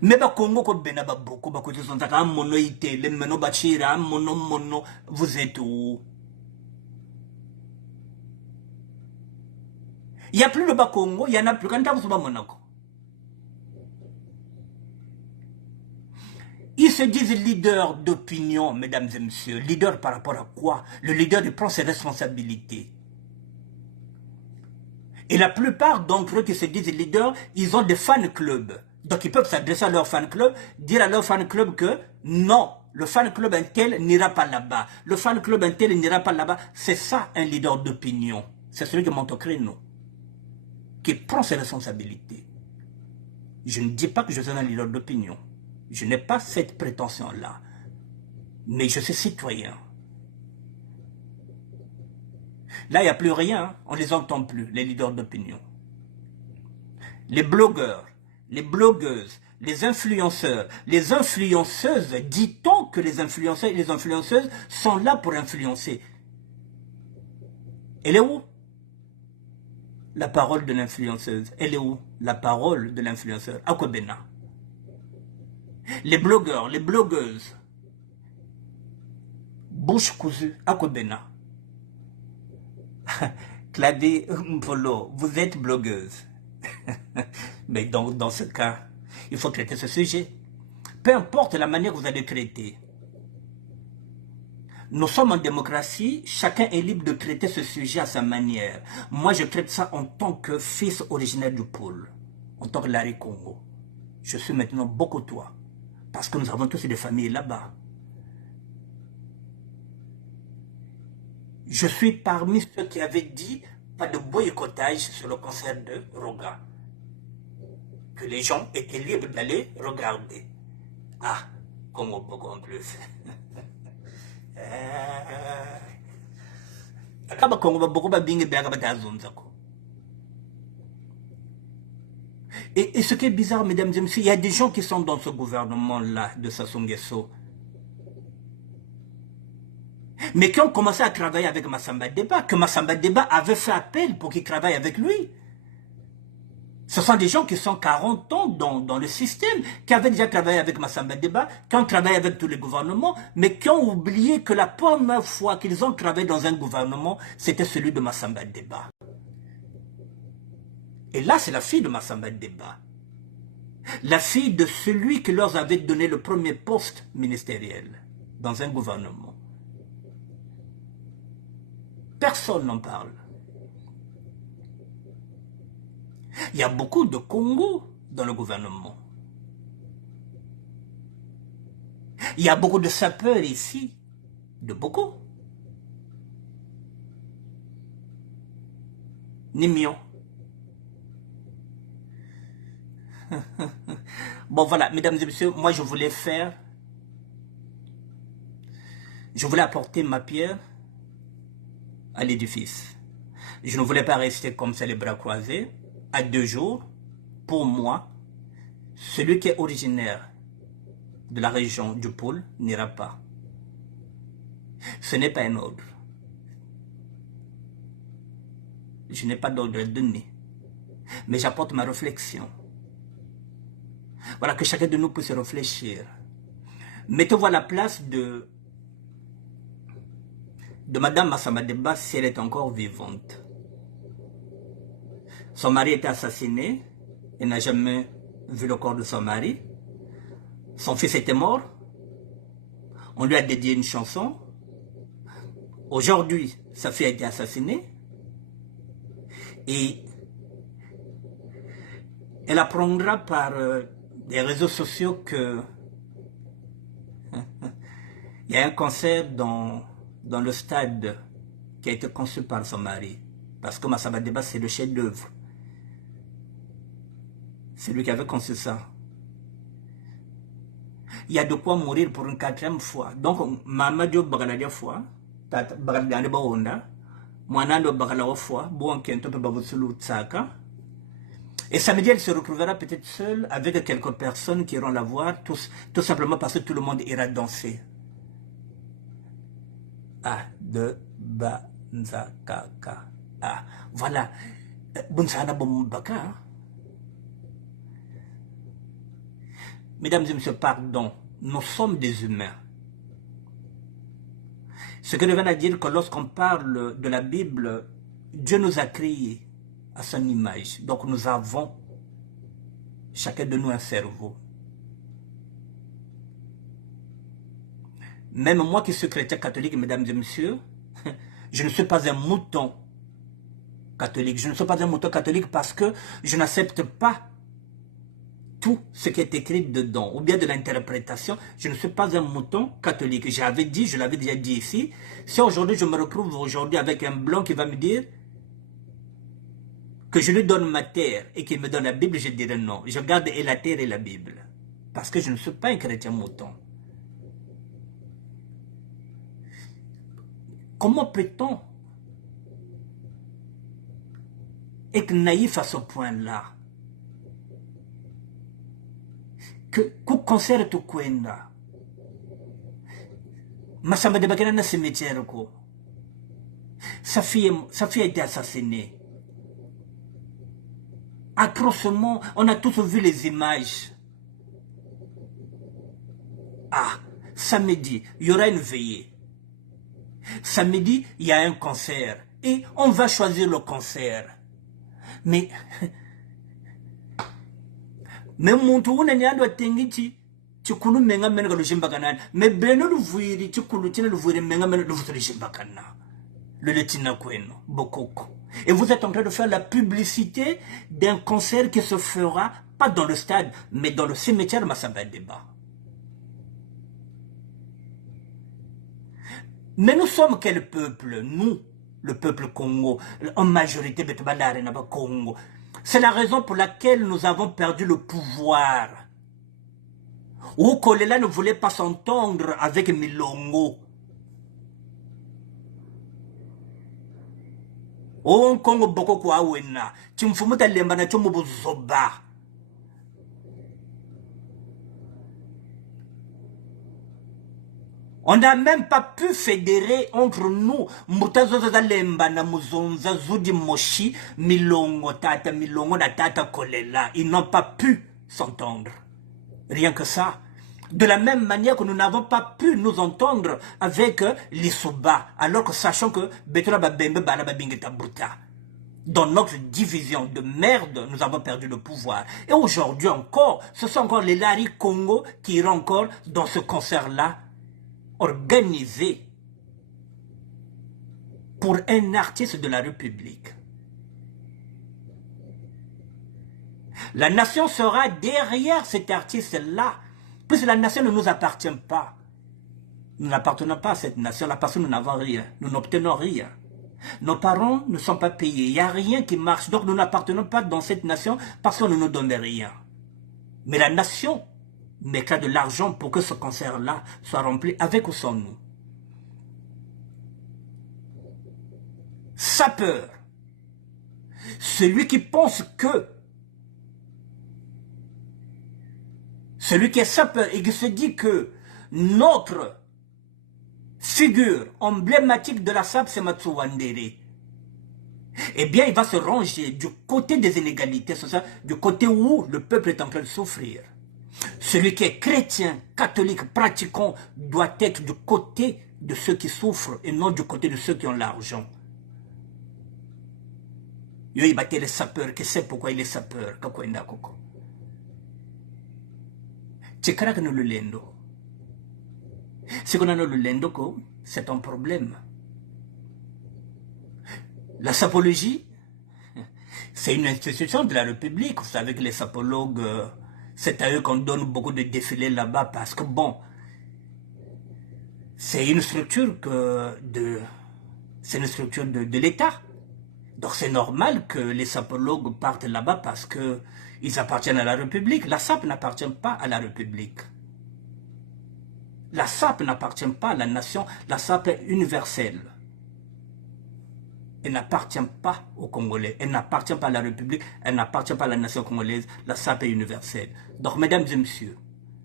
Mais Bakongo ko benaba beaucoup, bakoto sont à mono ité, les meno bachira, mono, vous êtes où? Il n'y a plus de Bakongo, il n'y en a plus quand vous êtes Monaco. Ils se disent leaders d'opinion, mesdames et messieurs. Leader par rapport à quoi? Le leader, il prend ses responsabilités. Et la plupart d'entre eux qui se disent leaders, ils ont des fan clubs. Donc ils peuvent s'adresser à leur fan club, dire à leur fan club que non, le fan club un tel n'ira pas là-bas. Le fan club un tel n'ira pas là-bas. C'est ça un leader d'opinion. C'est celui qui monte au créneau, qui prend ses responsabilités. Je ne dis pas que je suis un leader d'opinion. Je n'ai pas cette prétention-là. Mais je suis citoyen. Là, il n'y a plus rien. On ne les entend plus, les leaders d'opinion. Les blogueurs, les blogueuses, les influenceurs, les influenceuses, dit-on que les influenceurs et les influenceuses sont là pour influencer. Elle est où? La parole de l'influenceuse. Elle est où? La parole de l'influenceur. Akwebena. Les blogueurs, les blogueuses. Bouche cousue. Akwebena. Claudie Mpolo, vous êtes blogueuse. Mais donc, dans ce cas, il faut traiter ce sujet. Peu importe la manière que vous allez traiter. Nous sommes en démocratie, chacun est libre de traiter ce sujet à sa manière. Moi, je traite ça en tant que fils originaire du pôle. en tant que Larry Congo. Je suis maintenant Bokotois, parce que nous avons tous des familles là-bas. Je suis parmi ceux qui avaient dit pas de boycottage sur le concert de Roga. Que les gens étaient libres d'aller regarder. Ah, Congo beaucoup en plus. Et ce qui est bizarre, mesdames et messieurs, il y a des gens qui sont dans ce gouvernement-là de Sassou Nguesso, mais qui ont commencé à travailler avec Massamba Deba, que Massamba Deba avait fait appel pour qu'il travaille avec lui. Ce sont des gens qui sont 40 ans dans le système, qui avaient déjà travaillé avec Massamba Deba, qui ont travaillé avec tous les gouvernements, mais qui ont oublié que la première fois qu'ils ont travaillé dans un gouvernement, c'était celui de Massamba Deba. Et là, c'est la fille de Massamba Deba. La fille de celui qui leur avait donné le premier poste ministériel dans un gouvernement. Personne n'en parle. Il y a beaucoup de Congo dans le gouvernement. Il y a beaucoup de sapeurs ici, de beaucoup. Nimion. Bon voilà, mesdames et messieurs, moi je voulais apporter ma pierre à l'édifice. Je ne voulais pas rester comme ça les bras croisés. À 2 jours, pour moi, celui qui est originaire de la région du pôle n'ira pas. Ce n'est pas un ordre. Je n'ai pas d'ordre à donner. Mais j'apporte ma réflexion. Voilà, que chacun de nous puisse réfléchir. Mettez-vous à la place de Madame Massamba Deba si elle est encore vivante. Son mari était assassiné. Elle n'a jamais vu le corps de son mari. Son fils était mort. On lui a dédié une chanson. Aujourd'hui, sa fille a été assassinée. Et elle apprendra par les réseaux sociaux que il y a un concert dans le stade qui a été conçu par son mari. Parce que Massamba Deba, c'est le chef-d'œuvre. C'est lui qui avait conçu ça. Il y a de quoi mourir pour une 4e fois. Donc, Mamadou Bagaladia fois, Bagalade Baonda, Mwanando Bagalawa fois, Bouankento Babusulu Tsaka. Et samedi, elle se retrouvera peut-être seule avec quelques personnes qui iront la voir, tout simplement parce que tout le monde ira danser. Ah, de Banzakaka. Ah, voilà. Bunsana Bombaka. Mesdames et messieurs, pardon, nous sommes des humains. Ce que je viens de dire que lorsqu'on parle de la Bible, Dieu nous a créés à son image. Donc nous avons, chacun de nous, un cerveau. Même moi qui suis chrétien catholique, mesdames et messieurs, je ne suis pas un mouton catholique. Je ne suis pas un mouton catholique parce que je n'accepte pas tout ce qui est écrit dedans, ou bien de l'interprétation. Je ne suis pas un mouton catholique. J'avais dit, je l'avais déjà dit ici, si aujourd'hui je me retrouve aujourd'hui avec un blanc qui va me dire que je lui donne ma terre et qu'il me donne la Bible, je dirais non. Je garde et la terre et la Bible. Parce que je ne suis pas un chrétien mouton. Comment peut-on être naïf à ce point-là? Que concert tu kwenda Massamba Deba kena na cimetière ko sa fille a été assassinée atrocement. On a tous vu les images. Ah, samedi il y aura une veillée. Samedi il y a un concert et on va choisir le concert. Mais même mon tour n'a pas de chikulu menga menga lushimba kanana me beno luvuiri chikulu chine luvuiri menga menga luvuiri lushimba kanana le lieutenant Kweno, Bokoko. Et vous êtes en train de faire la publicité d'un concert qui se fera, pas dans le stade, mais dans le cimetière Massamba Débat. Mais nous sommes quel peuple? Nous, le peuple Congo, en majorité, Congo. C'est la raison pour laquelle nous avons perdu le pouvoir. Ou Kolela ne voulait pas s'entendre avec Milongo. Oh, Congo Boko kwa wena. Chimfumuta lembana chomubu zoba. On n'a même pas pu fédérer entre nous. Mutazoza lembana muzonza zudi moshi milongo tata milongo na tata Kolela. Ils n'ont pas pu s'entendre. Rien que ça. De la même manière que nous n'avons pas pu nous entendre avec l'Issouba, alors que sachant que dans notre division de merde, nous avons perdu le pouvoir. Et aujourd'hui encore, ce sont encore les Lari Congo qui iront encore dans ce concert-là, organisé pour un artiste de la République. La nation sera derrière cet artiste-là, puisque la nation ne nous appartient pas. Nous n'appartenons pas à cette nation, là, parce que nous n'avons rien, nous n'obtenons rien. Nos parents ne sont pas payés, il n'y a rien qui marche, donc nous n'appartenons pas dans cette nation parce qu'on ne nous donne rien. Mais la nation mettra de l'argent pour que ce concert-là soit rempli avec ou sans nous. Sapeur, celui qui pense que celui qui est sapeur et qui se dit que notre figure emblématique de la SAP, c'est Matsuwandere, eh bien, il va se ranger du côté des inégalités sociales, du côté où le peuple est en train de souffrir. Celui qui est chrétien, catholique, pratiquant, doit être du côté de ceux qui souffrent et non du côté de ceux qui ont l'argent. Il battait les sapeurs, qui sait pourquoi il est sapeur, Tchekaraka no lulendo. Si on a le lulendo, c'est un problème. La sapologie, c'est une institution de la République. Vous savez que les sapologues, c'est à eux qu'on donne beaucoup de défilés là-bas parce que bon, c'est une structure de l'État. Donc c'est normal que les sapologues partent là-bas parce que ils appartiennent à la République. La SAP n'appartient pas à la République. La SAP n'appartient pas à la nation. La SAP est universelle. Elle n'appartient pas aux Congolais. Elle n'appartient pas à la République. Elle n'appartient pas à la nation congolaise. La SAP est universelle. Donc, mesdames et messieurs,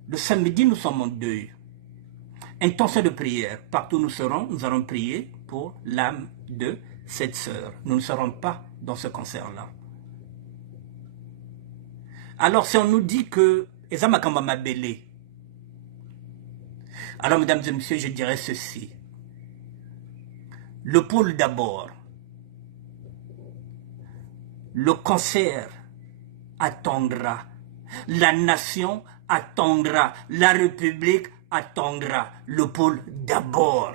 le samedi, nous sommes en deuil. Intention de prière. Partout où nous serons, nous allons prier pour l'âme de cette sœur. Nous ne serons pas dans ce concert-là. Alors, si on nous dit que Ezamakamba Mabele, alors, mesdames et messieurs, je dirais ceci. Le pôle d'abord. Le concert attendra. La nation attendra. La République attendra. Le pôle d'abord.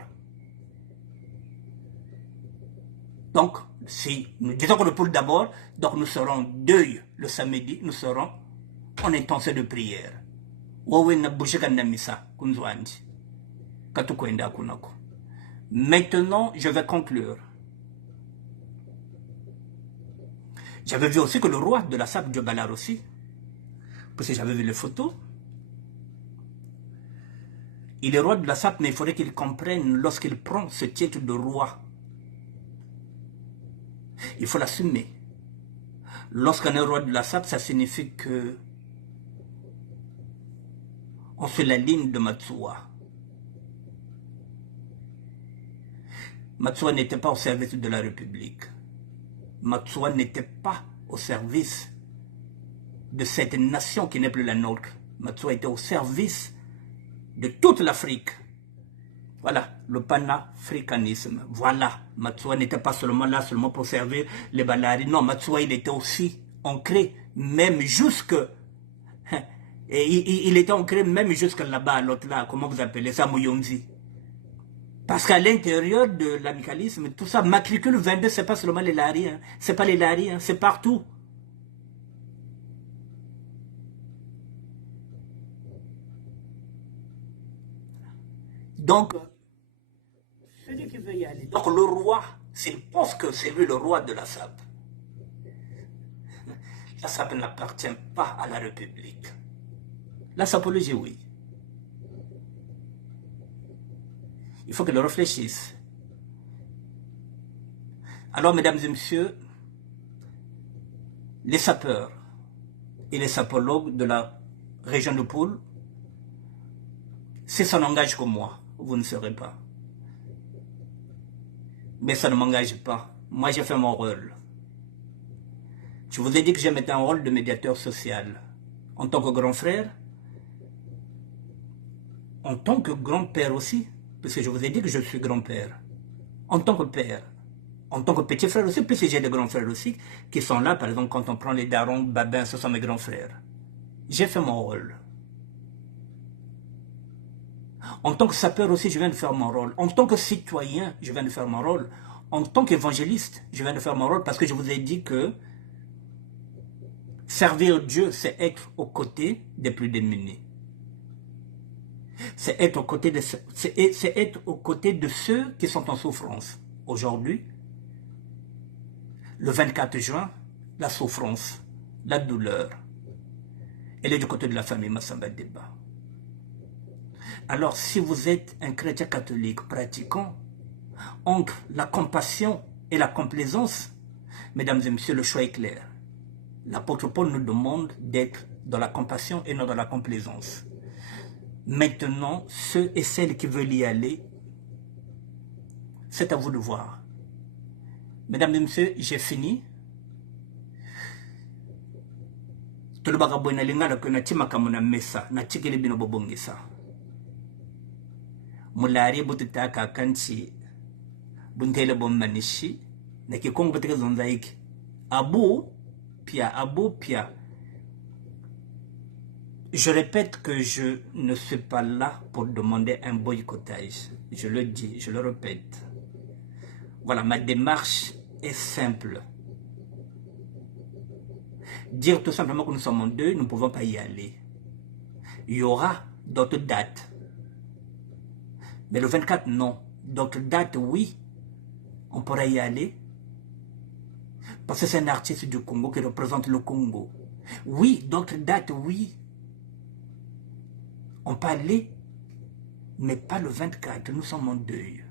Donc, si nous disons que le pôle d'abord, donc nous serons deuil le samedi, nous serons en intention de prière. Maintenant, je vais conclure. J'avais vu aussi que le roi de la SAP de Balar aussi, parce que j'avais vu les photos, il est roi de la SAP, mais il faudrait qu'il comprenne lorsqu'il prend ce titre de roi. Il faut l'assumer. Lorsqu'on est roi de la SAP, ça signifie que on fait la ligne de Matsuwa. Matsuwa n'était pas au service de la République. Matsuwa n'était pas au service de cette nation qui n'est plus la nôtre. Matsuwa était au service de toute l'Afrique. Voilà, le panafricanisme. Voilà, Matsuwa n'était pas seulement là, seulement pour servir les Balari. Non, Matsuwa, il était aussi ancré, même jusque... Et il était ancré même jusque là-bas, l'autre là, comment vous appelez ça, Mouyonzi. Parce qu'à l'intérieur de l'amicalisme, tout ça, matricule 22, c'est pas seulement les laris, hein. C'est pas les laris, hein. C'est partout. Donc, celui qui veut y aller. Donc le roi, s'il pense que c'est lui le roi de la SAP, la SAP n'appartient pas à la République. La sapologie, oui. Il faut qu'elle réfléchisse. Alors, mesdames et messieurs, les sapeurs et les sapologues de la région de Poul, si ça n'engage que moi, vous ne serez pas. Mais ça ne m'engage pas. Moi, j'ai fait mon rôle. Je vous ai dit que j'ai mis un rôle de médiateur social. En tant que grand frère, en tant que grand-père aussi, parce que je vous ai dit que je suis grand-père. En tant que père, en tant que petit frère aussi, puisque j'ai des grands frères aussi, qui sont là, par exemple, quand on prend les darons, babins, ce sont mes grands frères. J'ai fait mon rôle. En tant que sapeur aussi, je viens de faire mon rôle. En tant que citoyen, je viens de faire mon rôle. En tant qu'évangéliste, je viens de faire mon rôle parce que je vous ai dit que servir Dieu, c'est être aux côtés des plus démunis. C'est être aux côtés de ceux qui sont en souffrance. Aujourd'hui, le 24 juin, la souffrance, la douleur, elle est du côté de la famille Massamba Deba. Alors, si vous êtes un chrétien catholique pratiquant, entre la compassion et la complaisance, mesdames et messieurs, le choix est clair. L'apôtre Paul nous demande d'être dans la compassion et non dans la complaisance. Maintenant, ceux et celles qui veulent y aller, c'est à vous de voir. Mesdames et messieurs, j'ai fini. Tout le bagabou na lingala que na tima kamuna mesa na chikele bino bobongisa. Mulari bututaka kanchi buntele bommanishi na kikongo beteke zonzaiki. Abu pia. Je répète que je ne suis pas là pour demander un boycottage. Je le dis, je le répète. Voilà, ma démarche est simple. Dire tout simplement que nous sommes en deux, nous ne pouvons pas y aller. Il y aura d'autres dates. Mais le 24, non. D'autres dates, oui, on pourra y aller. Parce que c'est un artiste du Congo qui représente le Congo. Oui, d'autres dates, oui. On peut aller, mais pas le 24. Nous sommes en deuil.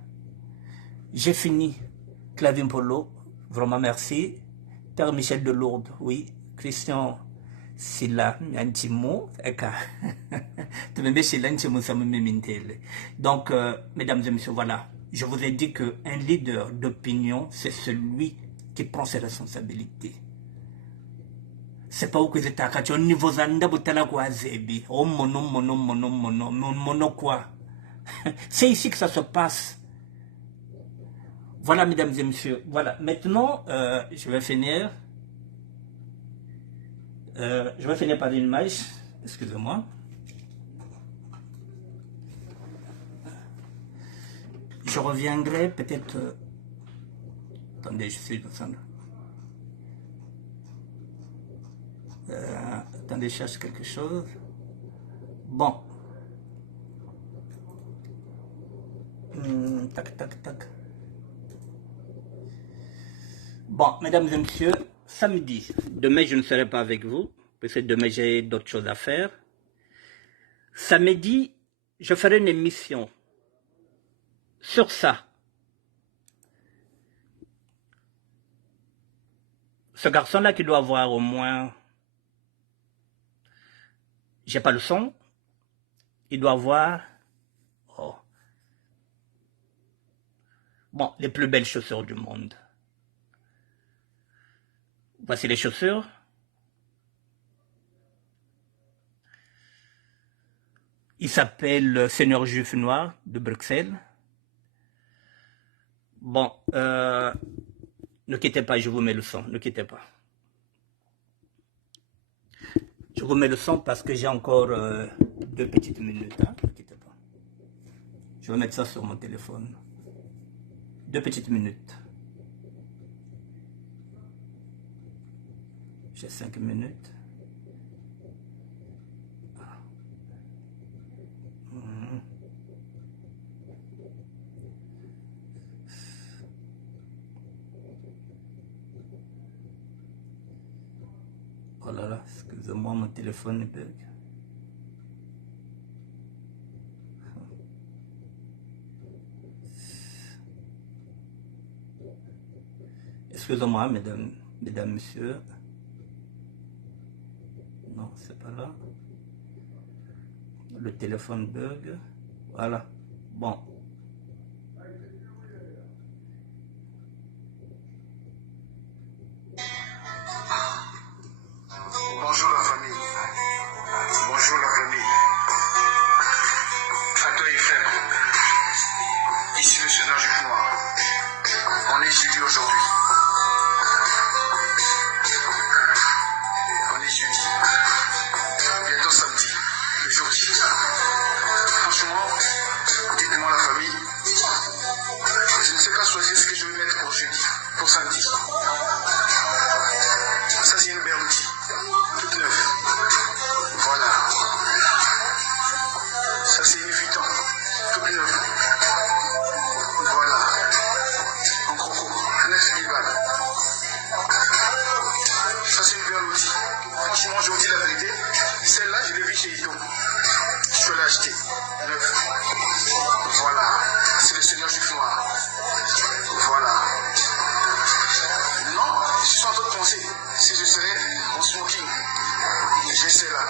J'ai fini. Clavin Polo, vraiment merci. Père Michel de Lourdes, oui. Christian Silla, un petit mot. Donc, mesdames et messieurs, voilà. Je vous ai dit qu'un leader d'opinion, c'est celui qui prend ses responsabilités. C'est pas où que c'est à au niveau zanda butala kwa zebi. Oh mono quoi. C'est ici que ça se passe. Voilà, mesdames et messieurs. Voilà. Maintenant, je vais finir. Je vais finir par une image. Excusez-moi. Je reviendrai peut-être. Attendez, je suis descendu. Attendez, je cherche quelque chose. Bon. Tac. Bon, mesdames et messieurs, samedi, demain je ne serai pas avec vous, parce que demain j'ai d'autres choses à faire. Samedi, je ferai une émission sur ça. Ce garçon-là qui doit avoir au moins, j'ai pas le son, il doit avoir, bon, les plus belles chaussures du monde. Voici les chaussures. Il s'appelle Seigneur Juif Noir de Bruxelles. Bon, ne quittez pas, je vous mets le son, ne quittez pas. Je vous mets le son parce que j'ai encore 2 petites minutes. Hein? Ne quittez pas. Je vais mettre ça sur mon téléphone. 2 petites minutes. J'ai 5 minutes. Oh là là, excusez-moi, mon téléphone bug. Excusez-moi, mesdames, messieurs. Non, c'est pas là. Le téléphone bug. Voilà. Bon. Bonjour la famille. Bonjour la famille. À toi et frère. Ici le Seigneur Juif Noir. On est jeudi aujourd'hui. On est jeudi. Bientôt samedi. Le jour J. Franchement, dites-moi la famille. Je ne sais pas choisir ce que je vais mettre pour jeudi, pour samedi. Ça c'est une belle outil. Toute neuve. Voilà. Ça c'est une Vuitton. Toute neuve. Voilà. En croco. 9 000 balles. Ça c'est une belle outil. Franchement, je vous dis la vérité. Celle-là, je l'ai vue chez Ito. Je l'ai achetée. Neuve. Voilà. C'est le Seigneur Juif Noir. Voilà. Non, je suis en train de penser. Si je serais en smoking, j'ai celle-là,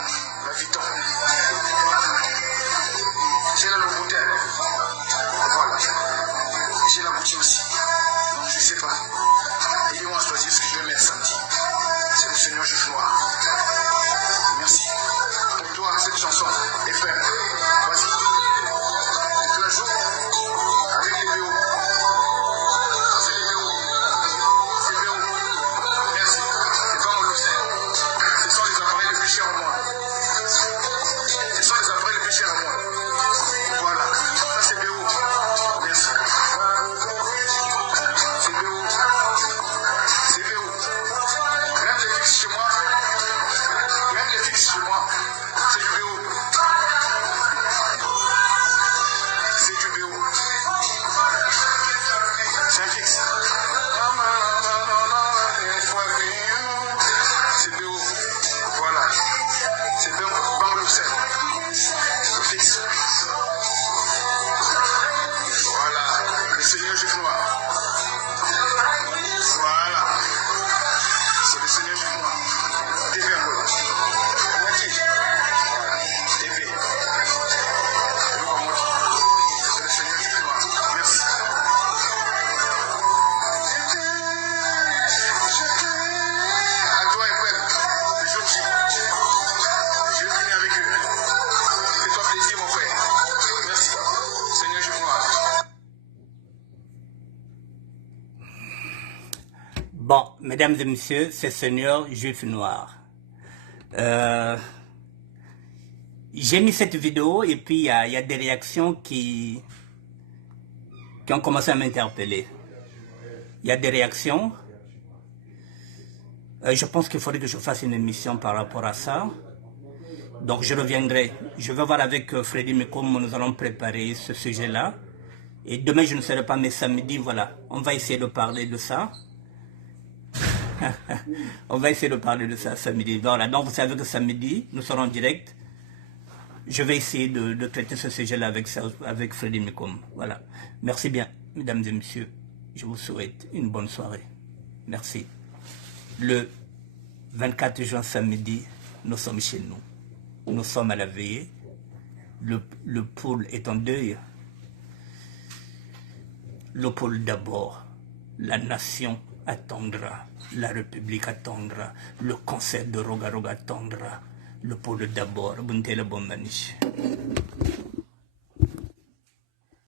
la Vuitton. J'ai la Louboutin. Voilà. J'ai la boutique aussi. Donc je ne sais pas. Aidez-moi à choisir ce que je vais mettre samedi. C'est le Seigneur Juif Noir. Merci. Pour toi, cette chanson est faite. Vas-y. Toute la journée. Avec les BO. Ça c'est les BO. C'est BO. Merci. C'est pas mon obsède. Ce sont les appareils les plus chers au monde. Ce sont les appareils les plus chers au monde. Voilà. Ça c'est BO. Merci. C'est BO. C'est BO. Même les fixes chez moi. Même les fixes chez moi. C'est du BO. C'est du BO. C'est un fixe. C'est BO. Voilà. C'est BO. Barre le sel. Le fixe. Voilà. Le Seigneur Juif Noir. Voilà. C'est le Seigneur Juif Noir. TV Angola. Moitié. TV. C'est le Seigneur Juif Noir. Merci. À toi et frère, le jour J. Je vais finir avec eux. Fais-toi plaisir, mon frère. Merci. Seigneur Juif Noir. Bon, mesdames et messieurs, c'est Seigneur Juif Noir. J'ai mis cette vidéo et puis il y a des réactions qui ont commencé à m'interpeller. Il y a des réactions. Je pense qu'il faudrait que je fasse une émission par rapport à ça. Donc je reviendrai. Je vais voir avec Freddy Mikom, nous allons préparer ce sujet-là. Et demain je ne serai pas, mais samedi, voilà. On va essayer de parler de ça. On va essayer de parler de ça samedi. Voilà, donc vous savez que samedi, nous serons en direct. Je vais essayer de traiter ce sujet-là avec Freddy Mikom. Voilà. Merci bien, mesdames et messieurs. Je vous souhaite une bonne soirée. Merci. Le 24 juin samedi, nous sommes chez nous. Nous sommes à la veillée. Le pôle est en deuil. Le pôle d'abord. La nation attendra. La République attendra. Le concert de Roga Roga attendra. Le pôle d'abord. Buntele Bombaniche.